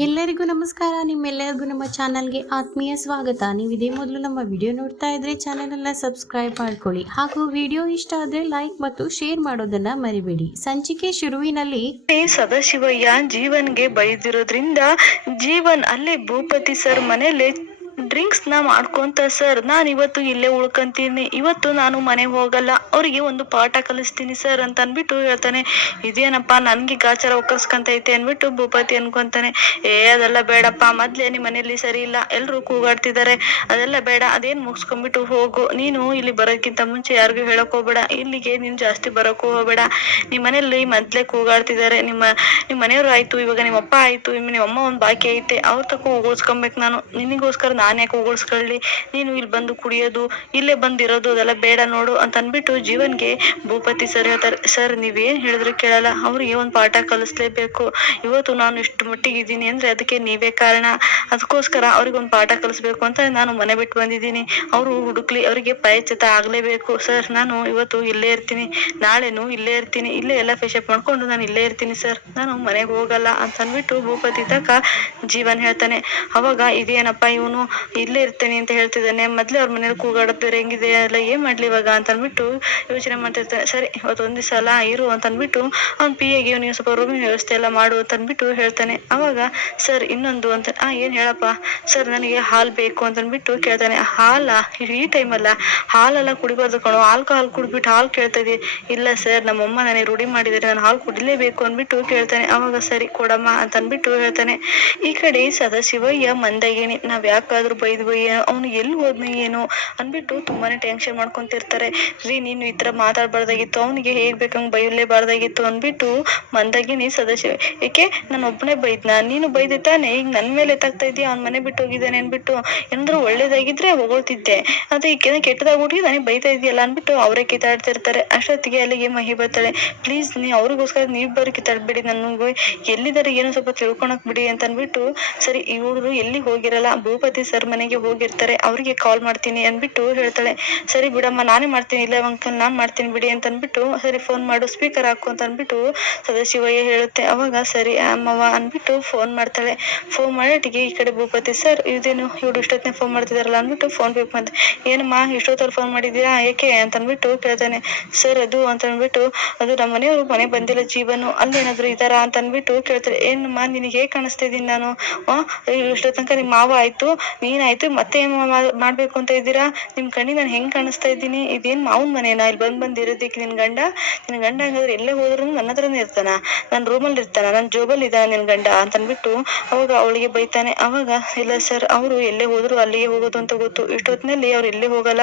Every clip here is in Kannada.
ಎಲ್ಲರಿಗೂ ನಮಸ್ಕಾರ. ನಿಮ್ಮೆಲ್ಲರಿಗೂ ನಮ್ಮ ಚಾನಲ್ಗೆ ಆತ್ಮೀಯ ಸ್ವಾಗತ. ನೀವು ಇದೇ ಮೊದಲು ನಮ್ಮ ವಿಡಿಯೋ ನೋಡ್ತಾ ಇದ್ರೆ ಚಾನಲ್ ಎಲ್ಲ ಸಬ್ಸ್ಕ್ರೈಬ್ ಮಾಡ್ಕೊಳ್ಳಿ. ಹಾಗೂ ವಿಡಿಯೋ ಇಷ್ಟ ಆದರೆ ಲೈಕ್ ಮತ್ತು ಶೇರ್ ಮಾಡೋದನ್ನ ಮರಿಬೇಡಿ. ಸಂಚಿಕೆ ಶುರುವಿನಲ್ಲಿ ಸದಾಶಿವಯ್ಯ ಜೀವನ್ಗೆ ಬೈದಿರೋದ್ರಿಂದ ಜೀವನ್ ಅಲ್ಲೇ ಭೂಪತಿ ಸರ್ ಮನೇಲಿ ಡ್ರಿಂಕ್ಸ್ನ ಮಾಡ್ಕೊಂತ ಸರ್ ನಾನು ಇವತ್ತು ಇಲ್ಲೇ ಉಳ್ಕೊಂತೀನಿ. ಇವತ್ತು ನಾನು ಮನೆಗೆ ಹೋಗಲ್ಲ. ಅವರಿಗೆ ಒಂದು ಪಾಠ ಕಲಿಸ್ತೀನಿ ಸರ್ ಅಂತ ಅಂದ್ಬಿಟ್ಟು ಹೇಳ್ತಾನೆ. ಇದೇನಪ್ಪ, ನನಗೆ ಗಾಚಾರ ಒಕ್ಕರ್ಸ್ಕೊಂತೈತೆ ಅಂದ್ಬಿಟ್ಟು ಭೂಪತಿ ಅನ್ಕೊಂತಾನೆ. ಏ, ಅದೆಲ್ಲ ಬೇಡಪ್ಪ. ಮೊದಲೇ ನಿಮ್ಮ ಮನೆಯಲ್ಲಿ ಸರಿ ಇಲ್ಲ. ಎಲ್ಲರೂ ಕೂಗಾಡ್ತಿದ್ದಾರೆ. ಅದೆಲ್ಲ ಬೇಡ. ಅದೇನು ಮುಗಿಸ್ಕೊಂಡ್ಬಿಟ್ಟು ಹೋಗು. ನೀನು ಇಲ್ಲಿ ಬರೋಕ್ಕಿಂತ ಮುಂಚೆ ಯಾರಿಗೂ ಹೇಳಕ್ ಹೋಗ್ಬೇಡ. ಇಲ್ಲಿಗೆ ನೀನು ಜಾಸ್ತಿ ಬರೋಕ್ಕೂ ಹೋಗ್ಬೇಡ. ನಿಮ್ಮ ಮನೆಯಲ್ಲಿ ಮೊದ್ಲೇ ಕೂಗಾಡ್ತಿದ್ದಾರೆ. ನಿಮ್ಮ ನಿಮ್ಮ ಮನೆಯವರು ಆಯಿತು. ಇವಾಗ ನಿಮ್ಮ ಅಪ್ಪ ಆಯಿತು. ನಿಮ್ಮ ಅಮ್ಮ ಒಂದು ಬಾಕಿ ಐತೆ. ಅವ್ರ ತಕ್ಕ ಉಗುಳ್ಸ್ಕೊಬೇಕು ನಾನು. ನಿನಗೋಸ್ಕರ ನಾನು ಯಾಕೆ ನೀನು ಇಲ್ಲಿ ಬಂದು ಕುಡಿಯೋದು, ಇಲ್ಲೇ ಬಂದಿರೋದು ಅದೆಲ್ಲ ಬೇಡ ನೋಡು ಅಂತ ಅಂದ್ಬಿಟ್ಟು ಜೀವನ್ಗೆ ಭೂಪತಿ ಸರ್ ಹೇಳ್ತಾರೆ, ಸರ್, ನೀವೇನು ಹೇಳಿದ್ರು ಕೇಳಲ್ಲ. ಅವ್ರಿಗೆ ಒಂದು ಪಾಠ ಕಲಿಸ್ಲೇಬೇಕು. ಇವತ್ತು ನಾನು ಇಷ್ಟು ಮಟ್ಟಿಗೆ ಇದ್ದೀನಿ ಅಂದ್ರೆ ಅದಕ್ಕೆ ನೀವೇ ಕಾರಣ. ಅದಕ್ಕೋಸ್ಕರ ಅವ್ರಿಗೆ ಒಂದು ಪಾಠ ಕಲಿಸ್ಬೇಕು ಅಂತ ನಾನು ಮನೆ ಬಿಟ್ಟು ಬಂದಿದ್ದೀನಿ. ಅವರು ಹುಡುಕ್ಲಿ, ಅವರಿಗೆ ಪರಿಚಿತ ಆಗಲೇಬೇಕು. ಸರ್, ನಾನು ಇವತ್ತು ಇಲ್ಲೇ ಇರ್ತೀನಿ. ನಾಳೆನು ಇಲ್ಲೇ ಇರ್ತೀನಿ. ಇಲ್ಲೇ ಎಲ್ಲ ಫೇಶಪ್ ಮಾಡ್ಕೊಂಡು ನಾನು ಇಲ್ಲೇ ಇರ್ತೀನಿ, ಸರ್. ನಾನು ಮನೆಗೆ ಹೋಗಲ್ಲ ಅಂತ ಅಂದ್ಬಿಟ್ಟು ಭೂಪತಿ ತಕ್ಕ ಜೀವನ್ ಹೇಳ್ತಾನೆ. ಅವಾಗ ಇದೇನಪ್ಪ ಇವನು? ಇಲ್ಲೇ ಇರ್ತೇನೆ ಅಂತ ಹೇಳ್ತಿದ್ದಾನೆ. ಮೊದ್ಲೇ ಅವ್ರ ಮನೇಲಿ ಕೂಗಾಡೋದು ಬೇರೆ ಹೆಂಗಿದೆ? ಅಲ್ಲ ಏನ್ ಮಾಡ್ಲಿ ಇವಾಗ ಅಂತ ಅಂದ್ಬಿಟ್ಟು ಯೋಚನೆ ಮಾಡ್ತಿರ್ತಾನೆ. ಸರಿ ಇವತ್ತು ಒಂದ್ ಸಲ ಇರು ಅಂತ ಅಂದ್ಬಿಟ್ಟು ಅವ್ನ ಪಿ ಎಗೆ ನೀವು ಸ್ವಲ್ಪ ರೂಮಿನ ವ್ಯವಸ್ಥೆ ಎಲ್ಲ ಮಾಡು ಅಂತ ಅಂದ್ಬಿಟ್ಟು ಹೇಳ್ತಾನೆ. ಅವಾಗ, ಸರ್, ಇನ್ನೊಂದು ಅಂತ ಆ, ಏನ್ ಹೇಳಪ್ಪ? ಸರ್, ನನಗೆ ಹಾಲ್ ಬೇಕು ಅಂತ ಅಂದ್ಬಿಟ್ಟು ಕೇಳ್ತಾನೆ. ಹಾಲ? ಈ ಟೈಮಲ್ಲ ಹಾಲೆಲ್ಲ ಕುಡಿಬಾರ್ದು ಕಣೋ. ಆಲ್ಕೋಹಾಲ್ ಕುಡ್ಬಿಟ್ಟು ಹಾಲು ಕೇಳ್ತಾ ಇದ್ದೀವಿ ಇಲ್ಲ ಸರ್, ನಮ್ಮಮ್ಮ ನನಗೆ ರೂಢಿ ಮಾಡಿದರೆ ನಾನು ಹಾಲು ಕುಡಿಲೇಬೇಕು ಅಂದ್ಬಿಟ್ಟು ಕೇಳ್ತಾನೆ. ಅವಾಗ, ಸರಿ, ಕೊಡಮ್ಮ ಅಂತ ಅಂದ್ಬಿಟ್ಟು ಹೇಳ್ತಾನೆ. ಈ ಕಡೆ ಸದಾಶಿವಯ್ಯ ಮಂದಗಿನಿ ನಾವ್ ಯಾಕಾದ್ರೂ ಬೈದು ಏನೋ ಅವ್ನು ಎಲ್ಲಿ ಹೋದ್ನ ಏನೋ ಅಂದ್ಬಿಟ್ಟು ತುಂಬಾನೇ ಟೆನ್ಷನ್ ಮಾಡ್ಕೊಂತಿರ್ತಾರೆ. ರೀ, ನೀನು ಈ ತರ ಮಾತಾಡ್ಬಾರ್ದಾಗಿತ್ತು, ಅವನಿಗೆ ಹೇಗ್ ಬೇಕಂಗೆ ಬೈಯಲೇಬಾರ್ದಾಗಿತ್ತು ಅಂದ್ಬಿಟ್ಟು ನೀ ಸದಸ್ಯ, ಏಕೆ ನಾನು ಒಬ್ಬನೇ ಬೈದ್ನ? ನೀನು ಬೈದೆ ತಾನೆ ಈಗ ನನ್ ಮೇಲೆ ಎತ್ತಾಗ್ತಾ ಇದ್ದೀಯ? ಅವ್ನ ಮನೆ ಬಿಟ್ಟು ಹೋಗಿದ್ದಾನೆ ಅಂದ್ಬಿಟ್ಟು ಏನಾದ್ರು ಒಳ್ಳೇದಾಗಿದ್ರೆ ಹೊಗಳ್ತಿದ್ದೆ. ಅದೇ ಈಗ ಕೆಟ್ಟದಾಗ್ಬಿಟ್ಟು ನನಗೆ ಬೈತಾ ಇದೆಯಲ್ಲ ಅಂದ್ಬಿಟ್ಟು ಅವರೇ ಕಿತ್ತಾಡ್ತಿರ್ತಾರೆ. ಅಷ್ಟೊತ್ತಿಗೆ ಅಲ್ಲಿಗೆ ಮಹಿ ಬರ್ತಾಳೆ ಪ್ಲೀಸ್ ನೀ ಅವ್ರಿಗೋಸ್ಕರ ನೀವು ಬರಿ ಕಿತ್ತಾಡ್ಬೇಡಿ ನನಗೂ ಎಲ್ಲಿದ್ದಾರೆ ಏನೋ ಸ್ವಲ್ಪ ತಿಳ್ಕೊಳಕ್ ಬಿಡಿ ಅಂತ ಅಂದ್ಬಿಟ್ಟು, ಸರಿ ಇವ್ರು ಎಲ್ಲಿ ಹೋಗಿರಲ್ಲ? ಭೂಪತಿ ಸರ್ ಮನೆಗೆ ಹೋಗಿರ್ತಾರೆ, ಅವ್ರಿಗೆ ಕಾಲ್ ಮಾಡ್ತೀನಿ ಅಂದ್ಬಿಟ್ಟು ಹೇಳ್ತಾಳೆ. ಸರಿ ಬಿಡಮ್ಮ, ನಾನೇ ಮಾಡ್ತೀನಿ. ಇಲ್ಲ ಅಂಕಲ್, ನಾನ್ ಮಾಡ್ತೀನಿ ಬಿಡಿ ಅಂತ ಅಂದ್ಬಿಟ್ಟು, ಸರಿ ಫೋನ್ ಮಾಡು ಸ್ಪೀಕರ್ ಹಾಕು ಅಂತ ಅಂದ್ಬಿಟ್ಟು ಸದಾಶಿವಯ್ಯ ಹೇಳುತ್ತೆ. ಅವಾಗ ಸರಿ, ಅಮ್ಮವ್ವ ಅಂದ್ಬಿಟ್ಟು ಫೋನ್ ಮಾಡ್ತಾಳೆ. ಫೋನ್ ಮಾಡಿಟ್ಟಿಗೆ ಈ ಕಡೆ ಭೂಪತಿ ಸರ್ ಇದೇನು ಇವ್ರು ಇಷ್ಟೊತ್ತನೇ ಫೋನ್ ಮಾಡ್ತಿದಾರಲ್ಲ ಅಂದ್ಬಿಟ್ಟು ಫೋನ್ ಬೇಕು ಅಂತ ಏನಮ್ಮ, ಇಷ್ಟೊತ್ತಲ್ಲಿ ಫೋನ್ ಮಾಡಿದ್ದೀರಾ? ಏಕೆ ಅಂತ ಅಂದ್ಬಿಟ್ಟು ಕೇಳ್ತಾನೆ. ಸರ್ ಅದು ಅಂತ ಅಂದ್ಬಿಟ್ಟು, ಅದು ನಮ್ಮ ಮನೆಯವರು, ಮನೆ ಬಂದಿಲ್ಲ ಜೀವನು, ಅಲ್ಲೇನಾದ್ರು ಇದಾರಾ ಅಂತ ಅಂದ್ಬಿಟ್ಟು ಕೇಳ್ತಾರೆ ಏನಮ್ಮ, ನಿನಗೆ ಹೇಗೆ ಕಾಣಿಸ್ತಾ ಇದೀನಿ ನಾನು? ಆ ಇಷ್ಟೋ ತನಕ ನಿಮ್ಮ ಮಾವ ಆಯ್ತು. ನೀನಾಯ್ತು ಮತ್ತೆ ಏನ್ ಮಾಡ್ಬೇಕು ಅಂತ ಇದ್ದೀರಾ? ನಿಮ್ ಕಣ್ಣಿಗೆ ನಾನು ಹೆಂಗ್ ಕಾಣಿಸ್ತಾ ಇದ್ದೀನಿ? ಇದೇನ್ ಮಾವನ್ ಮನೇನಾ ಇಲ್ಲಿ ಬಂದ್ ಬಂದ್ ಇರೋದಕ್ಕೆ ನಿನ್ ಗಂಡ? ನಿನ್ ಗಂಡ ಹಂಗಾದ್ರೆ ಎಲ್ಲೇ ಹೋದ್ರು ನನ್ನ ಹತ್ರನೇ ಇರ್ತಾನ. ನನ್ನ ರೂಮಲ್ಲಿ ಇರ್ತಾನ. ನನ್ನ ಜೋಬಲ್ಲಿ ಇದ್ದಾನ ನಿನ್ ಗಂಡ ಅಂತ ಅಂದ್ಬಿಟ್ಟು ಅವಾಗ ಅವಳಿಗೆ ಬೈತಾನೆ. ಅವಾಗ, ಇಲ್ಲ ಸರ್ ಅವರು ಎಲ್ಲೇ ಹೋದ್ರು ಅಲ್ಲಿಗೆ ಹೋಗೋದು ಅಂತ ಗೊತ್ತು. ಇಷ್ಟೊತ್ತಿನಲ್ಲಿ ಅವ್ರು ಎಲ್ಲೇ ಹೋಗಲ್ಲ.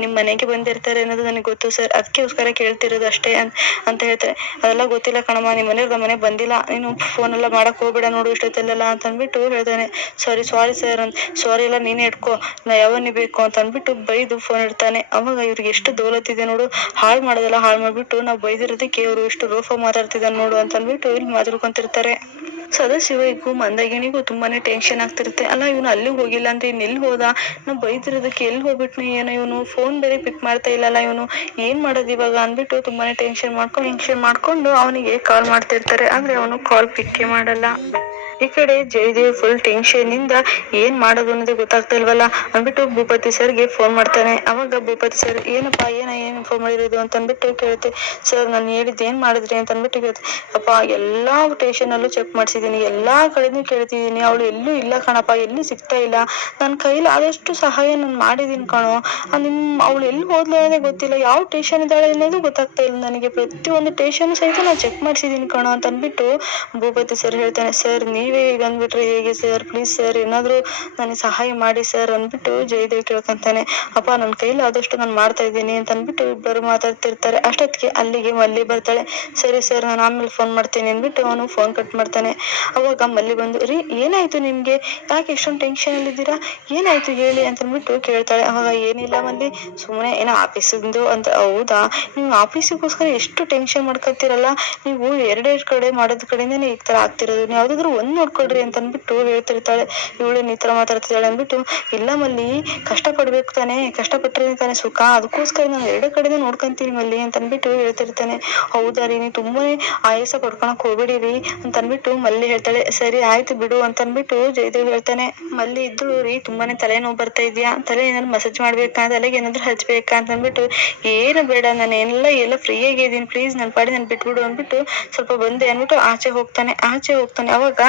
ನಿಮ್ ಮನೆಗೆ ಬಂದಿರ್ತಾರೆ ಅನ್ನೋದು ನನಗೆ ಗೊತ್ತು ಸರ್ ಅದಕ್ಕೋಸ್ಕರ ಕೇಳ್ತಿರೋದು ಅಷ್ಟೇ ಅಂತ ಅಂತ ಹೇಳ್ತಾರೆ. ಅದೆಲ್ಲ ಗೊತ್ತಿಲ್ಲ ಕಣಮ್ಮ. ನಿಮ್ಮ ಮನೆಯವ್ರ ಮನೆ ಬಂದಿಲ್ಲ. ನೀನು ಫೋನ್ ಎಲ್ಲ ಮಾಡಕ್ ಹೋಗ್ಬೇಡ ನೋಡು ಇಷ್ಟೊತ್ತಲ್ಲೆಲ್ಲ ಅಂತ ಅಂದ್ಬಿಟ್ಟು ಹೇಳ್ತಾನೆ. ಸಾರಿ ಸಾರಿ ಸರ್ ಅಂತ ಸಾರಿ ಎಲ್ಲ ನೀನೇ ಇಟ್ಕೋ, ನಾ ಯಾವನಿ ಬೇಕು ಅಂತ ಅಂದ್ಬಿಟ್ಟು ಬೈದು ಫೋನ್ ಇಡ್ತಾನೆ. ಅವಾಗ ಇವ್ರಿಗೆ ಎಷ್ಟು ದೌಲತ್ತಿದೆ ನೋಡು, ಹಾಳು ಮಾಡೋದಲ್ಲ ಹಾಳು ಮಾಡಿಬಿಟ್ಟು ನಾವು ಬೈದಿರೋದಕ್ಕೆ ಇವರು ಎಷ್ಟು ರೋಫ ಮಾತಾಡ್ತಿದ್ದಾನೆ ನೋಡು ಅಂತ ಅಂದ್ಬಿಟ್ಟು ಇಲ್ಲಿ ಮಾತಾಡ್ಕೊಂತಿರ್ತಾರೆ. ಸದಾಶಿವಗೂ ಮಂದಗಿನಿಗೂ ತುಂಬಾನೇ ಟೆನ್ಷನ್ ಆಗ್ತಿರುತ್ತೆ. ಅಲ್ಲ, ಇವನು ಅಲ್ಲಿಗೆ ಹೋಗಿಲ್ಲ ಅಂದ್ರೆ ಇನ್ ಎಲ್ಲಿ ಹೋದ? ನಾವು ಬೈದಿರೋದಕ್ಕೆ ಎಲ್ಲಿ ಹೋಗ್ಬಿಟ್ನು ಏನೋ ಇವನು? ಫೋನ್ ಬೇರೆ ಪಿಕ್ ಮಾಡ್ತಾ ಇಲ್ಲಲ್ಲ ಇವನು. ಏನ್ ಮಾಡೋದು ಇವಾಗ ಅಂದ್ಬಿಟ್ಟು ತುಂಬಾನೇ ಟೆನ್ಷನ್ ಮಾಡ್ಕೊಂಡು ಟೆನ್ಷನ್ ಮಾಡ್ಕೊಂಡು ಅವನಿಗೆ ಕಾಲ್ ಮಾಡ್ತಿರ್ತಾರೆ. ಆದ್ರೆ ಅವನು ಕಾಲ್ ಪಿಕ್ಕೇ ಮಾಡಲ್ಲ. ಈ ಕಡೆ ಜಯದೇವ್ ಫುಲ್ ಟೆನ್ಷನ್ ಇಂದ ಏನ್ ಮಾಡೋದು ಅನ್ನೋದೇ ಗೊತ್ತಾಗ್ತಾ ಇಲ್ವಲ್ಲ? ಅಂದ್ಬಿಟ್ಟು ಭೂಪತಿ ಸರ್ಗೆ ಫೋನ್ ಮಾಡ್ತಾನೆ. ಅವಾಗ ಭೂಪತಿ ಸರ್ ಏನಪ್ಪ, ಏನ, ಏನ್ ಫೋನ್ ಮಾಡಿರೋದು ಅಂತ ಅಂದ್ಬಿಟ್ಟು ಕೇಳುತ್ತೆ ಸರ್ ನಾನು ಹೇಳಿದ್ದು ಏನ್ ಮಾಡಿದ್ರಿ? ಅಂತ ಅಂದ್ಬಿಟ್ಟು ಕೇಳುತ್ತೆ ಅಪ್ಪ, ಎಲ್ಲಾ ಟೇಷನ್ ಅಲ್ಲೂ ಚೆಕ್ ಮಾಡ್ಸಿದೀನಿ. ಎಲ್ಲಾ ಕಡೆನೂ ಕೇಳ್ತಿದೀನಿ. ಅವಳು ಎಲ್ಲೂ ಇಲ್ಲ ಕಣಪ್ಪ. ಎಲ್ಲೂ ಸಿಗ್ತಾ ಇಲ್ಲ? ನನ್ನ ಕೈಲಿ ಆದಷ್ಟು ಸಹಾಯ ನಾನು ಮಾಡಿದೀನಿ ಕಣೋ. ನಿಮ್, ಅವಳು ಎಲ್ಲಿ ಹೋದ್ಲು ಅನ್ನೋದೇ ಗೊತ್ತಿಲ್ಲ. ಯಾವ ಟೇಷನ್ ಇದ್ದಾಳೆ ಅನ್ನೋದು ಗೊತ್ತಾಗ್ತಾ ಇಲ್ಲ ನನಗೆ. ಪ್ರತಿಯೊಂದು ಟೇಷನ್ ಸಹಿತ ನಾನು ಚೆಕ್ ಮಾಡ್ಸಿದೀನಿ ಕಣೋ ಅಂತ ಅಂದ್ಬಿಟ್ಟು ಭೂಪತಿ ಸರ್ ಹೇಳ್ತಾನೆ. ಸರ್ ನೀವೇ ಈಗ ಅಂದ್ಬಿಟ್ರೆ ಹೇಗೆ ಸರ್ ಪ್ಲೀಸ್ ಸರ್ ಏನಾದರೂ ನನಗೆ ಸಹಾಯ ಮಾಡಿ ಸರ್ ಅಂದ್ಬಿಟ್ಟು ಜಯದೇವ್ ಕೇಳ್ಕೊಂತಾನೆ. ಅಪ್ಪ ನನ್ನ ಕೈಲಿ ಆದಷ್ಟು ನಾನು ಮಾಡ್ತಾ ಇದ್ದೀನಿ ಅಂತ ಅಂದ್ಬಿಟ್ಟು ಇಬ್ಬರು ಮಾತಾಡ್ತಿರ್ತಾರೆ. ಅಷ್ಟೊತ್ತಿಗೆ ಅಲ್ಲಿಗೆ ಮಲ್ಲಿ ಬರ್ತಾಳೆ. ಸರಿ ಸರ್ ನಾನು ಆಮೇಲೆ ಫೋನ್ ಮಾಡ್ತೀನಿ ಅಂದ್ಬಿಟ್ಟು ಅವನು ಫೋನ್ ಕಟ್ ಮಾಡ್ತಾನೆ. ಅವಾಗ ಮಲ್ಲಿ ಬಂದು, ರೀ, ಏನಾಯ್ತು ನಿಮ್ಗೆ? ಯಾಕೆ ಇಷ್ಟೊಂದು ಟೆನ್ಷನ್ ಅಲ್ಲಿದ್ದೀರಾ ಏನಾಯ್ತು ಹೇಳಿ ಅಂತ ಅಂದ್ಬಿಟ್ಟು ಕೇಳ್ತಾಳೆ. ಅವಾಗ, ಏನಿಲ್ಲ ಮಲ್ಲಿ ಸುಮ್ಮನೆ ಏನೋ ಆಫೀಸಿಂದು ಅಂತ, ಹೌದಾ? ನೀವು ಆಫೀಸಿಗೋಸ್ಕರ ಎಷ್ಟು ಟೆನ್ಷನ್ ಮಾಡ್ಕೊತೀರಲ್ಲ? ನೀವು ಎರಡೆರಡು ಕಡೆ ಮಾಡೋದ್ ಕಡೆಯಿಂದ ಈ ತರ ಆಗ್ತಿರೋದು. ನೀವು ಯಾವ್ದಾದ್ರು ಒಂದ್ ನೋಡ್ಕೊಳ್ರಿ ಅಂತ ಅಂದ್ಬಿಟ್ಟು ಹೇಳ್ತಿರ್ತಾಳೆ. ಇವಳೇನು ಈ ಥರ ಮಾತಾಡ್ತಿದ್ದಾಳೆ ಅಂದ್ಬಿಟ್ಟು, ಇಲ್ಲ ಮಲ್ಲಿ, ಕಷ್ಟಪಡ್ಬೇಕು ತಾನೇ ಕಷ್ಟಪಟ್ಟರೆ ತಾನೇ ಸುಖ. ಅದಕ್ಕೋಸ್ಕರ ನಾನು ಎರಡು ಕಡೆನೂ ನೋಡ್ಕೊಂತೀನಿ ಮಲ್ಲಿ ಅಂತ ಅಂದ್ಬಿಟ್ಟು ಹೇಳ್ತಿರ್ತಾನೆ. ಹೌದಾ ರೀ ನೀವು ತುಂಬಾನೇ ಆಯಾಸ ಪಡ್ಕೊಳಕ್ ಹೋಗ್ಬೇಡಿ ರೀ ಅಂತ ಅಂದ್ಬಿಟ್ಟು ಮಲ್ಲಿ ಹೇಳ್ತಾಳೆ. ಸರಿ, ಆಯ್ತು ಬಿಡು ಅಂತ ಅಂದ್ಬಿಟ್ಟು ಜಯದೇವ್ ಹೇಳ್ತಾನೆ. ಮಲ್ಲಿ ಇದ್ದು ರೀ, ತುಂಬಾನೇ ತಲೆನೋವು ಬರ್ತಾ ಇದೆಯಾ? ತಲೆ ಏನಾದ್ರು ಮಸಾಜ್ ಮಾಡ್ಬೇಕಾ? ತಲೆಗೆ ಏನಾದ್ರು ಹಚ್ಬೇಕಾ ಅಂತ ಅಂದ್ಬಿಟ್ಟು ಏನು ಬೇಡ ನಾನು, ಎಲ್ಲ ಎಲ್ಲ ಫ್ರೀ ಇದೀನಿ ಪ್ಲೀಸ್ ನನ್ನ ಪಾಡಿ ನಾನು ಬಿಟ್ಬಿಡು ಅಂದ್ಬಿಟ್ಟು ಸ್ವಲ್ಪ ಬಂದೆ ಅಂದ್ಬಿಟ್ಟು ಆಚೆ ಹೋಗ್ತಾನೆ. ಆಚೆ ಹೋಗ್ತಾನೆ. ಅವಾಗ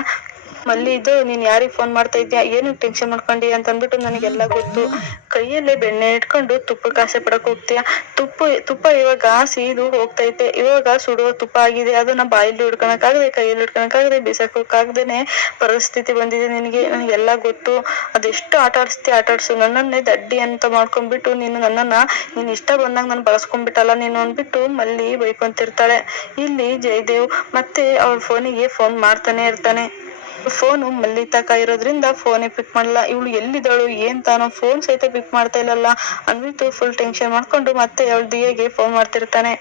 ಮಲ್ಲಿ ಇದ್ದು ನೀನ್ ಯಾರಿಗೆ ಫೋನ್ ಮಾಡ್ತಾ ಇದ್ಯಾ? ಏನಕ್ಕೆ ಟೆನ್ಷನ್ ಮಾಡ್ಕೊಂಡಿ ಅಂತ ಅಂದ್ಬಿಟ್ಟು ನನಗೆಲ್ಲ ಗೊತ್ತು. ಕೈಯಲ್ಲೇ ಬೆಣ್ಣೆ ಇಟ್ಕೊಂಡು ತುಪ್ಪಕ್ಕೆ ಆಸೆ ಪಡಕ್ ಹೋಗ್ತೀಯಾ? ತುಪ್ಪ ತುಪ್ಪ ಇವಾಗ ಸೀದು ಹೋಗ್ತೈತೆ. ಇವಾಗ ಸುಡುವ ತುಪ್ಪ ಆಗಿದೆ. ಅದನ್ನ ಬಾಯಲ್ಲಿ ಹಿಡ್ಕೊಳಕ್ಕಾಗದೆ ಕೈಯಲ್ಲಿ ಹಿಡ್ಕೊಳಕ್ಕಾಗದೆ ಬಿಸಾಕೋಕ್ಕಾಗ್ದೇನೆ ಪರಿಸ್ಥಿತಿ ಬಂದಿದೆ ನಿನಗೆ. ನನಗೆಲ್ಲ ಗೊತ್ತು. ಅದೆಷ್ಟು ಆಟ ಆಡಿಸ್ತಿ ಆಟ ಆಡ್ಸು. ನನ್ನನ್ನೇ ದಡ್ಡಿ ಅಂತ ಮಾಡ್ಕೊಂಡ್ಬಿಟ್ಟು ನೀನು ನನ್ನನ್ನ, ನೀನ್ ಇಷ್ಟ ಬಂದಾಗ ನಾನು ಬಳಸ್ಕೊಂಡ್ಬಿಟ್ಟಲ್ಲ ನೀನು ಅಂದ್ಬಿಟ್ಟು ಮಲ್ಲಿ ಬೈಕೊಂತಿರ್ತಾಳೆ. ಇಲ್ಲಿ ಜಯದೇವ್ ಮತ್ತೆ ಅವಳ ಫೋನಿಗೆ ಫೋನ್ ಮಾಡ್ತಾನೆ ಇರ್ತಾನೆ. ಫೋನು ಮಲ್ಲಿ ತಕ ಇರೋದ್ರಿಂದ ಫೋನೇ ಪಿಕ್ ಮಾಡಲ್ಲ ಇವಳು ಎಲ್ಲಿದ್ದಾಳು, ಏನ್ ತಾನೋ ಫೋನ್ ಸಹಿತ ಪಿಕ್ ಮಾಡ್ತಾ ಇಲ್ಲಲ್ಲ. ಅನ್ಬಿಟ್ಟು ಫುಲ್ ಟೆನ್ಷನ್ ಮಾಡ್ಕೊಂಡು ಮತ್ತೆ ಅವಳು ದಿಯಗೆ ಫೋನ್ ಮಾಡ್ತಿರ್ತಾನೆ.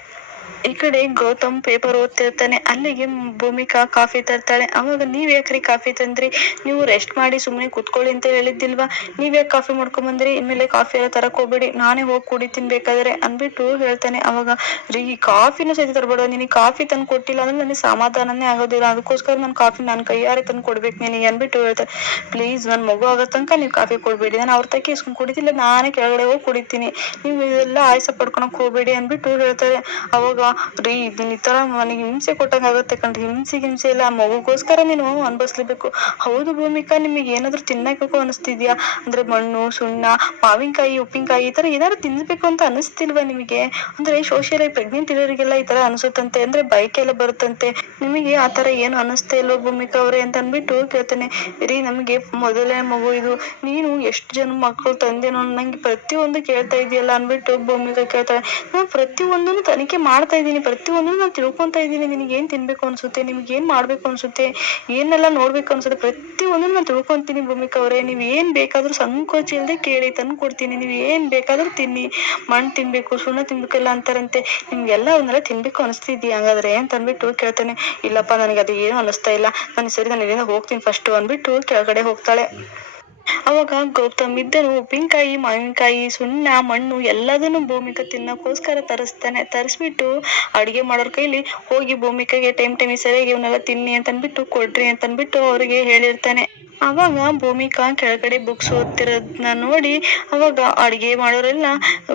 ಈ ಕಡೆ ಗೌತಮ್ ಪೇಪರ್ ಓದ್ತಿರ್ತಾನೆ, ಅಲ್ಲಿಗೆ ಭೂಮಿಕಾ ಕಾಫಿ ತರ್ತಾಳೆ. ಅವಾಗ ನೀವ್ ಯಾಕ್ರಿ ಕಾಫಿ ತಂದ್ರಿ? ನೀವು ರೆಸ್ಟ್ ಮಾಡಿ ಸುಮ್ಮನೆ ಕುತ್ಕೊಳ್ಳಿ ಅಂತ ಹೇಳಿದ್ದಿಲ್ವಾ? ನೀವ್ ಯಾಕೆ ಕಾಫಿ ಮಾಡ್ಕೊಂಡ್ ಬಂದ್ರಿ ಇನ್ಮೇಲೆ ಕಾಫಿ ಎಲ್ಲ ತರಕ್ ಹೋಗ್ಬೇಡಿ. ನಾನೇ ಹೋಗಿ ಕುಡಿತೀನಿ ಬೇಕಾದ್ರೆ ಅಂದ್ಬಿಟ್ಟು ಹೇಳ್ತಾನೆ ಅವಾಗ, ರೀ ಕಾಫಿನೂ ಸಹಿತ ತರಬೇಡ. ನಿನಗೆ ಕಾಫಿ ತಂದು ಕೊಟ್ಟಿಲ್ಲ ಅಂದ್ರೆ ನನಗೆ ಸಮಾಧಾನನೇ ಆಗೋದಿಲ್ಲ. ಅದಕ್ಕೋಸ್ಕರ ನಾನು ಕಾಫಿ ನಾನು ಕೈಯಾರೆ ತಂದು ಕೊಡ್ಬೇಕು ನಿನಗೆ ಅಂದ್ಬಿಟ್ಟು ಹೇಳ್ತಾರೆ ಪ್ಲೀಸ್ ನನ್ನ ಮಗು ಆಗೋ ತನಕ ನೀವು ಕಾಫಿ ಕೊಡ್ಬೇಡಿ. ನಾನು ಅವ್ರ ತಕ್ಕ ಇಸ್ಕೊಂಡು ಕುಡಿತಿಲ್ಲ, ನಾನೇ ಕೆಳಗಡೆ ಹೋಗಿ ಕುಡಿತೀನಿ. ನೀವು ಇದೆಲ್ಲ ಆಯಾಸ ಪಡ್ಕೊಳಕ್ ಹೋಗ್ಬೇಡಿ ಅಂದ್ಬಿಟ್ಟು ಹೇಳ್ತಾರೆ ಅವಾಗ ರೀ, ಇದನ್ನ ಈ ತರ ನನಗೆ ಹಿಂಸೆ ಕೊಟ್ಟಂಗ ಆಗುತ್ತೆ ಕಣ್ರಿ. ಹಿಂಸೆ ಹಿಂಸೆ ಇಲ್ಲ ಆ ಮಗುಗೋಸ್ಕರ ನೀನು ಅನ್ಭವಿಸ್ಲೇಬೇಕು. ಹೌದು ಭೂಮಿಕಾ, ನಿಮಗೆ ಏನಾದ್ರು ತಿನ್ನಬೇಕು ಅನಿಸ್ತಿದ್ಯಾ? ಅಂದ್ರೆ ಮಣ್ಣು, ಸುಣ್ಣ, ಮಾವಿನಕಾಯಿ, ಉಪ್ಪಿನಕಾಯಿ ಈ ತರ ಏನಾದ್ರು ತಿನ್ನಬೇಕು ಅಂತ ಅನಿಸ್ತಿಲ್ವಾ ನಿಮಗೆ? ಅಂದ್ರೆ ಸೋಷಿಯಲ್ ಆಗಿ ಪ್ರೆಗ್ನೆಂಟ್ ಇರೋರಿಗೆಲ್ಲ ಈ ತರ ಅನಿಸುತ್ತಂತೆ. ಅಂದ್ರೆ ಬೈಕ್ ಎಲ್ಲ ಬರುತ್ತಂತೆ. ನಿಮಗೆ ಆ ತರ ಏನು ಅನಿಸ್ತಾ ಇಲ್ವಾ ಭೂಮಿಕಾ ಅವರೇ ಅಂತ ಅಂದ್ಬಿಟ್ಟು ಕೇಳ್ತಾನೆ. ರೀ, ನಮಗೆ ಮೊದಲನೇ ಮಗು ಇದು. ನೀನು ಎಷ್ಟು ಜನ ಮಕ್ಕಳು ತಂದೇನೋ ನಂಗೆ ಪ್ರತಿಯೊಂದು ಕೇಳ್ತಾ ಇದೆಯಲ್ಲ ಅನ್ಬಿಟ್ಟು ಭೂಮಿಕಾ ಕೇಳ್ತಾಳೆ. ನಾನು ಪ್ರತಿಯೊಂದನ್ನು ತನಿಖೆ ಮಾಡ್ತಾ ಇದ್ದೀನಿ. ಪ್ರತಿಯೊಂದನ್ನು ನಾನು ತಿಳ್ಕೊತಾ ಇದ್ದೀನಿ. ನಿನಗೆ ಏನು ತಿನ್ಬೇಕು ಅನ್ಸುತ್ತೆ? ನಿಮ್ಗೆ ಏನು ಮಾಡಬೇಕು ಅನ್ಸುತ್ತೆ? ಏನೆಲ್ಲ ನೋಡ್ಬೇಕು ಅನ್ಸುತ್ತೆ? ಪ್ರತಿಯೊಂದನ್ನು ನಾನು ತಿಳ್ಕೊತೀನಿ ಭೂಮಿಕಾ ಅವರೇ. ನೀವು ಏನು ಬೇಕಾದರೂ ಸಂಕೋಚ ಇಲ್ಲದೆ ಕೇಳಿ ತಂದು ಕೊಡ್ತೀನಿ ನೀವು ಏನು ಬೇಕಾದರೂ ತಿನ್ನಿ. ಮಣ್ಣು ತಿನ್ಬೇಕು, ಸುಣ್ಣ ತಿನ್ಬೇಕೆಲ್ಲ ಅಂತಾರಂತೆ. ನಿಮ್ಗೆಲ್ಲ ಅವನ್ನೆಲ್ಲ ತಿನ್ಬೇಕು ಅನಿಸ್ತಿದ್ಯಾ ಹಂಗಾದ್ರೆ ಅಂತ ಅಂದ್ಬಿಟ್ಟು ಕೇಳ್ತಾನೆ. ಇಲ್ಲಪ್ಪ, ನನಗೆ ಅದು ಏನು ಅನಿಸ್ತಾ ಇಲ್ಲ. ನಾನು ಸರಿ, ನಾನು ಇಲ್ಲಿಂದ ಹೋಗ್ತೀನಿ ಫಸ್ಟು ಅಂದ್ಬಿಟ್ಟು ಕೆಳಗಡೆ ಹೋಗ್ತಾಳೆ. ಅವಾಗ ಗೌತಮ್ ಇದ್ದನು ಉಪ್ಪಿನಕಾಯಿ, ಮಾವಿನಕಾಯಿ, ಸುಣ್ಣ, ಮಣ್ಣು ಎಲ್ಲದನ್ನು ಭೂಮಿಕ ತಿನ್ನಕ್ಕೋಸ್ಕರ ತರಿಸ್ತಾನೆ. ತರಿಸ್ಬಿಟ್ಟು ಅಡುಗೆ ಮಾಡೋರ್ ಕೈಲಿ ಹೋಗಿ ಭೂಮಿಕಾಗೆ ಟೈಮ್ ಟೈಮ್ ಸರಿಯಾಗಿ ಇವನ್ನೆಲ್ಲ ತಿನ್ನಿ ಅಂತ ಅಂದ್ಬಿಟ್ಟು ಕೊಡ್ರಿ ಅಂತ ಅಂದ್ಬಿಟ್ಟು ಅವ್ರಿಗೆ ಹೇಳಿರ್ತಾನೆ. ಅವಾಗ ಭೂಮಿಕಾ ಕೆಳಗಡೆ ಬುಕ್ಸ್ ಓದ್ತಿರೋದನ್ನ ನೋಡಿ ಅವಾಗ ಅಡುಗೆ ಮಾಡೋರೆಲ್ಲ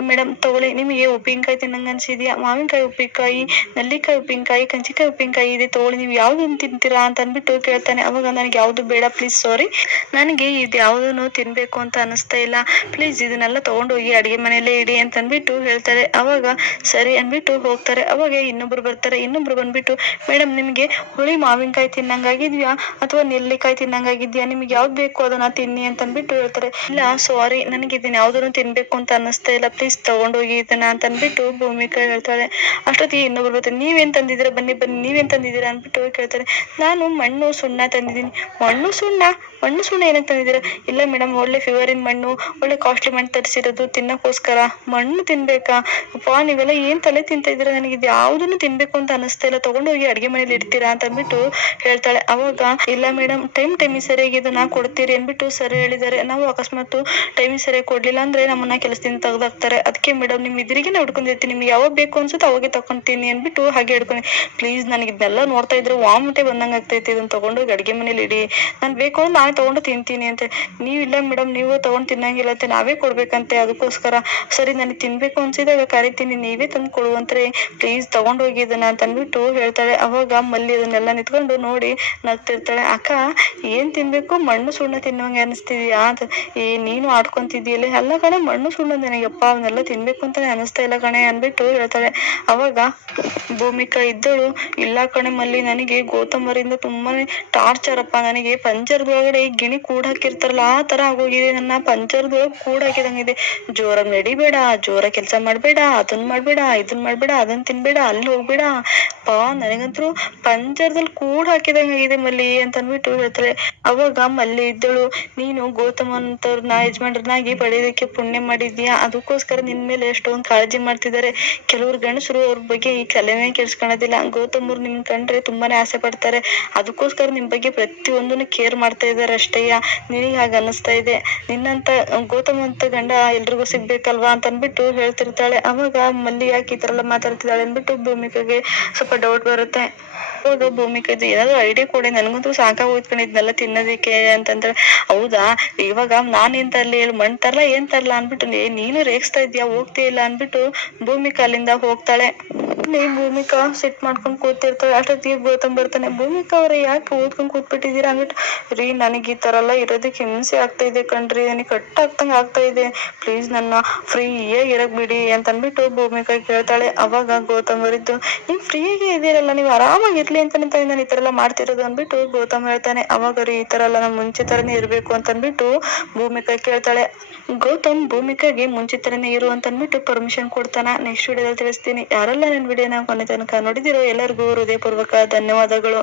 ಮೇಡಮ್ ತಗೊಳ್ಳಿ, ನಿಮಗೆ ಉಪ್ಪಿನಕಾಯಿ ತಿನ್ನಂಗೆ ಅನ್ಸಿದ್ಯಾ? ಮಾವಿನಕಾಯಿ, ಉಪ್ಪಿನಕಾಯಿ, ನೆಲ್ಲಿಕಾಯಿ, ಉಪ್ಪಿನಕಾಯಿ, ಕಂಚಿಕಾಯಿ, ಉಪ್ಪಿನಕಾಯಿ ಇದೆ, ತಗೊಳ್ಳಿ, ನೀವು ಯಾವುದನ್ನು ತಿಂತೀರಾ? ಅಂತ ಅಂದ್ಬಿಟ್ಟು ಕೇಳ್ತಾನೆ. ಅವಾಗ ನನಗೆ ಯಾವುದು ಬೇಡ ಪ್ಲೀಸ್ ಸಾರಿ ನನಗೆ ಇದು ಯಾವುದನ್ನು ತಿನ್ಬೇಕು ಅಂತ ಅನಿಸ್ತಾ ಇಲ್ಲ. ಪ್ಲೀಸ್ ಇದನ್ನೆಲ್ಲ ತೊಗೊಂಡೋಗಿ ಅಡುಗೆ ಮನೆಯಲ್ಲೇ ಇಡಿ ಅಂತ ಅಂದ್ಬಿಟ್ಟು ಹೇಳ್ತಾರೆ. ಅವಾಗ ಸರಿ ಅಂದ್ಬಿಟ್ಟು ಹೋಗ್ತಾರೆ. ಅವಾಗ ಇನ್ನೊಬ್ರು ಬರ್ತಾರೆ. ಇನ್ನೊಬ್ರು ಬಂದ್ಬಿಟ್ಟು ಮೇಡಮ್ ನಿಮಗೆ ಹುಳಿ ಮಾವಿನಕಾಯಿ ತಿನ್ನಂಗಾಗಿದ್ಯಾ ಅಥವಾ ನೆಲ್ಲಿಕಾಯಿ ತಿನ್ನಂಗಾಗಿದ್ಯಾ ನಿಮ್ಗೆ ಯಾವ್ದು ಬೇಕು ಅದನ್ನ ತಿನ್ನಿ ಅಂತ ಅಂದ್ಬಿಟ್ಟು ಹೇಳ್ತಾರೆ. ಇಲ್ಲ ಸಾರಿ ನನಗೆ ಇದನ್ನ ಯಾವ್ದನ್ನು ತಿನ್ಬೇಕು ಅಂತ ಅನ್ನಿಸ್ತಾ ಇಲ್ಲ. ಪ್ಲೀಸ್ ತಗೊಂಡೋಗಿ ಇದನ್ನ ಅಂತ ಅಂದ್ಬಿಟ್ಟು ಭೂಮಿಕಾ ಹೇಳ್ತಾಳೆ. ಅಷ್ಟೊತ್ತಿಗೆ ಇನ್ನೊಬ್ರು ಬರ್ತಾರೆ. ನೀವೇನ್ ತಂದಿದ್ದೀರಾ? ಬನ್ನಿ ಬನ್ನಿ, ನೀವೇನ್ ತಂದಿದ್ದೀರಾ ಅಂದ್ಬಿಟ್ಟು ಕೇಳ್ತಾರೆ. ನಾನು ಮಣ್ಣು ಸುಣ್ಣ ತಂದಿದ್ದೀನಿ. ಮಣ್ಣು ಸುಣ್ಣ? ಮಣ್ಣು ಸುಣ್ಣ ಏನಕ್ಕೆ ತಂದಿದ್ದೀರಾ? ಇಲ್ಲ ಮೇಡಮ್, ಒಳ್ಳೆ ಫಿವರಿನ ಮಣ್ಣು, ಒಳ್ಳೆ ಕಾಸ್ಟ್ಲಿ ಮಣ್ಣು ತರಿಸಿರೋದು ತಿನ್ನಕ್ಕೋಸ್ಕರ. ಮಣ್ಣು ತಿನ್ಬೇಕಾ? ಅಪ್ಪ, ನೀವೆಲ್ಲ ಏನ್ ತಲೆ ತಿಂತ ಇದ್ದೀರಾ? ನನಗೆ ಇದು ಯಾವುದನ್ನು ತಿನ್ಬೇಕು ಅಂತ ಅನಿಸ್ತಾ ಇಲ್ಲ. ತಗೊಂಡೋಗಿ ಅಡುಗೆ ಮನೇಲಿ ಇಡ್ತೀರಾ ಅಂತ ಅಂದ್ಬಿಟ್ಟು ಹೇಳ್ತಾಳೆ. ಅವಾಗ, ಇಲ್ಲ ಮೇಡಮ್, ಟೈಮ್ ಟೈಮಿಗೆ ಸರಿಯಾಗಿ ಇದನ್ನ ಕೊಡ್ತೀರಿ ಅಂದ್ಬಿಟ್ಟು ಸರ್ ಹೇಳಿದ್ದಾರೆ. ನಾವು ಅಕಸ್ಮಾತ್ ಟೈಮಿಗೆ ಸರಿಯಾಗಿ ಕೊಡ್ಲಿಲ್ಲ ಅಂದ್ರೆ ನಮ್ಮನ್ನ ಕೆಲಸದಿಂದ ತೆಗ್ದಾಕ್ತಾರೆ. ಅದಕ್ಕೆ ಮೇಡಮ್ ನಿಮ್ ಇದ್ರಿಗೆ ಹಿಡ್ಕೊಂಡಿರ್ತೀನಿ. ನಿಮ್ಗೆ ಯಾವಾಗ ಬೇಕು ಅನ್ಸುತ್ತೆ ಅವಾಗೆ ತಕೊಂತೀನಿ ಅಂದ್ಬಿಟ್ಟು ಹಾಗೆ ಹಿಡ್ಕೊಂಡು ಪ್ಲೀಸ್ ನನಗೆ ಇದನ್ನೆಲ್ಲ ನೋಡ್ತಾ ಇದ್ರೆ ವಾಮಿಟೆ ಬಂದಂಗೆ ಆಗ್ತೈತಿ. ಇದನ್ನ ತಗೊಂಡು ಅಡುಗೆ ಮನೇಲಿ ಇಡಿ. ನಾನು ಬೇಕು ಅಂದ್ರೆ ನಾನೇ ತಗೊಂಡು ತಿಂತೀನಿ ಅಂತ. ನೀವು ಇಲ್ಲ ಮೇಡಮ್ ನೀವು ತಗೊಂಡು ತಿನ್ನಂಗಿಲ್ಲ ಅಂತ ನಾವೇ ಕೊಡ್ಬೇಕಂತೆ. ಅದಕ್ಕೋಸ್ಕರ ಸರಿ ನನಗೆ ತಿನ್ಬೇಕು ಅನ್ಸಿದಾಗ ಕರಿತೀನಿ. ನೀವೇ ತಂದು ಕೊಡುವಂತ್ರೆ ಪ್ಲೀಸ್ ತಗೊಂಡೋಗಿ ಇದನ್ನ ಅಂತ ಅಂದ್ಬಿಟ್ಟು ಹೇಳ್ತಾಳೆ. ಅವಾಗ ಮಲ್ಲಿ ಅದನ್ನೆಲ್ಲ ನಿಂತ್ಕೊಂಡು ನೋಡಿ ನಗ್ತಿರ್ತಾಳೆ. ಅಕ್ಕ, ಏನ್ ತಿನ್ಬೇಕು? ಮಣ್ಣು ಸುಣ್ಣ ತಿನ್ನೋಂಗೆ ಅನಿಸ್ತಿದ್ಯಾ ಅಂತ ಏ, ನೀನು ಆಡ್ಕೊಂತಿದ್ದೀಯಲ್ಲ? ಎಲ್ಲ ಕಣೆ, ಮಣ್ಣು ಸುಣ್ಣ ನಿನಗಪ್ಪ, ಅವನ್ನೆಲ್ಲ ತಿನ್ಬೇಕು ಅಂತಾನೆ ಅನಿಸ್ತಾ ಇಲ್ಲ ಕಣೆ. ಅಂದ್ಬಿಟ್ಟು ಹೇಳ್ತಾಳೆ, ಅವಾಗ ಭೂಮಿಕಾ ಇದ್ದಳು. ಇಲ್ಲ ಕಣೆ ಮಲ್ಲಿ, ನನಗೆ ಗೌತಮರಿಂದ ತುಂಬಾನೇ ಟಾರ್ಚರ್ ಅಪ್ಪ. ನನಗೆ ಪಂಜರದೊಳಗಡೆ ಗಿಣಿ ಕೂಡ ಹಾಕಿರ್ತಾರಲ್ಲ ಆ ತರ ಆಗೋಗಿದೆ. ನನ್ನ ಪಂಜರದೊಳಗೆ ಕೂಡ ಹಾಕಿದಂಗಿದೆ ಜೋರಾಗಿ ನಡಿಬೇಡ ಜೋರ ಕೆಲಸ ಮಾಡಬೇಡ ಅದನ್ನ ಮಾಡಬೇಡ ಇದನ್ನ ಮಾಡಬೇಡ ಅದನ್ನ ತಿನ್ಬೇಡ, ಅಲ್ಲಿ ಹೋಗ್ಬೇಡ. ಯಪ್ಪ ನನಗಂತೂ ಪಂಜರದಲ್ಲಿ ಕೂಡ್ ಹಾಕಿದಂಗೆ ಆಗಿದೆ ಮಲ್ಲಿ ಅಂತ ಅಂದ್ಬಿಟ್ಟು ಹೇಳ್ತಾರೆ. ಅವಾಗ ಮಲ್ಲಿ ಇದ್ದಳು, ನೀನು ಗೌತಮ್ ಅಂತವ್ರನ್ನ ಯಜಮಾನ್ರನ್ನಾಗಿ ಪಡೆಯೋದಕ್ಕೆ ಪುಣ್ಯ ಮಾಡಿದ್ಯಾ ಅದಕ್ಕೋಸ್ಕರ ನಿನ್ ಮೇಲೆ ಎಷ್ಟೊಂದು ಕಾಳಜಿ ಮಾಡ್ತಿದ್ದಾರೆ. ಕೆಲವ್ರು ಗಂಡಸರು ಅವ್ರ ಬಗ್ಗೆ ಈ ಕಲೆನೇ ಕೆಡ್ಸ್ಕೊಳೋದಿಲ್ಲ. ಗೌತಮ್ ಅವ್ರು ನಿಮ್ ಕಂಡ್ರೆ ತುಂಬಾನೇ ಆಸೆ ಪಡ್ತಾರೆ. ಅದಕ್ಕೋಸ್ಕರ ನಿಮ್ ಬಗ್ಗೆ ಪ್ರತಿಯೊಂದನ್ನು ಕೇರ್ ಮಾಡ್ತಾ ಇದ್ದಾರೆ ಅಷ್ಟೇಯ ನಿನಗೆ ಹಾಗೆ ಅನ್ನಿಸ್ತಾ ಇದೆ? ನಿನ್ನಂತ ಗೌತಮ್ ಅಂತ ಗಂಡ ಎಲ್ರಿಗೂ ಸಿಗ್ಬೇಕಲ್ವಾ? ಅಂತ ಅಂದ್ಬಿಟ್ಟು ಹೇಳ್ತಿರ್ತಾಳೆ. ಅವಾಗ ಮಲ್ಲಿ ಯಾಕೆ ಈ ತರ ಎಲ್ಲ ಮಾತಾಡ್ತಿದ್ದಾಳೆ ಅಂದ್ಬಿಟ್ಟು ಭೂಮಿಕಾಗೆ ಸ್ವಲ್ಪ ಡೌಟ್ ಬರುತ್ತೆ. ಹೌದು, ಭೂಮಿಕಾ ಭೂಮಿಕದು ಏನಾದ್ರು ಐಡಿಯಾ ಕೊಡಿ. ನನಗಂತೂ ಸಾಕಾಗೋಯ್ತು ಕಣೆ ತಿನ್ನೋದಿಕ್ಕೆ ಅಂತಂದ್ರೆ, ಹೌದಾ? ಇವಾಗ ನಾನೇನ್ ತರ್ಲಿ ಹೇಳಿ ಮಣ್ಣ್ ತರ್ಲ, ಏನ್ ತರ್ಲ ಅನ್ಬಿಟ್ಟು ನೀನು ರೇಗಿಸ್ತಾ ಇದೀಯ, ಹೋಗ್ತೇ ಇಲ್ಲ ಅನ್ಬಿಟ್ಟು ಭೂಮಿಕಾ ಅಲ್ಲಿಂದ ಹೋಗ್ತಾಳೆ. ಇಲ್ಲಿ ಭೂಮಿಕಾ ಸಿಟ್ ಮಾಡ್ಕೊಂಡು ಕೂತಿರ್ತಾಳೆ. ಅಷ್ಟೊತ್ತಿಗೆ ಗೌತಮ್ ಬರ್ತಾನೆ, ಭೂಮಿಕಾ ಅವ್ರೆ, ಯಾಕೆ ಓದ್ಕೊಂಡು ಕೂತ್ಬಿಟ್ಟಿದ್ದೀರಾ? ಅಂದ್ಬಿಟ್ಟು, ರೀ, ನನಗೆ ಈ ಥರ ಎಲ್ಲ ಇರೋದಕ್ಕೆ ಹಿಂಸೆ ಆಗ್ತಾ ಇದೆ ಕಣ್ರಿ, ನನಗೆ ಕಟ್ ಆಗ್ತಂಗ ಆಗ್ತಾ ಇದೆ. ಪ್ಲೀಸ್ ನನ್ನ ಫ್ರೀಯಾಗಿ ಇರಕ್ ಬಿಡಿ ಅಂತ ಅಂದ್ಬಿಟ್ಟು ಭೂಮಿಕಾ ಕೇಳ್ತಾಳೆ. ಅವಾಗ ಗೌತಮ್ ಅವರಿದ್ದು, ನೀವು ಫ್ರೀಯಾಗಿ ಇದೀರಲ್ಲ ನೀವು ಆರಾಮಾಗಿ ಇರ್ಲಿ ಅಂತ ನಾನು ಈ ಥರ ಎಲ್ಲ ಮಾಡ್ತಿರೋದು ಅಂದ್ಬಿಟ್ಟು ಗೌತಮ್ ಹೇಳ್ತಾನೆ. ಅವಾಗ ರೀ, ಈ ಥರ ಎಲ್ಲ ನಾನು ಮುಂಚೆ ತರನೇ ಇರಬೇಕು ಅಂತ ಅಂದ್ಬಿಟ್ಟು ಭೂಮಿಕಾ ಕೇಳ್ತಾಳೆ. ಗೌತಮ್, ಭೂಮಿಕಾಗೆ ಮುಂಚೆ ತರನೇ ಇರು ಅಂತ ಅಂದ್ಬಿಟ್ಟು ಪರ್ಮಿಷನ್ ಕೊಡ್ತಾನ. ನೆಕ್ಸ್ಟ್ ವಿಡಿಯೋದಲ್ಲಿ ತಿಳಿಸ್ತೀನಿ. ಯಾರೆಲ್ಲ ನನ್ನ ವಿಡಿಯೋನ ಕೊನೆ ತನಕ ನೋಡಿದಿರೋ ಎಲ್ಲರಿಗೂ ಹೃದಯಪೂರ್ವಕ ಧನ್ಯವಾದಗಳು.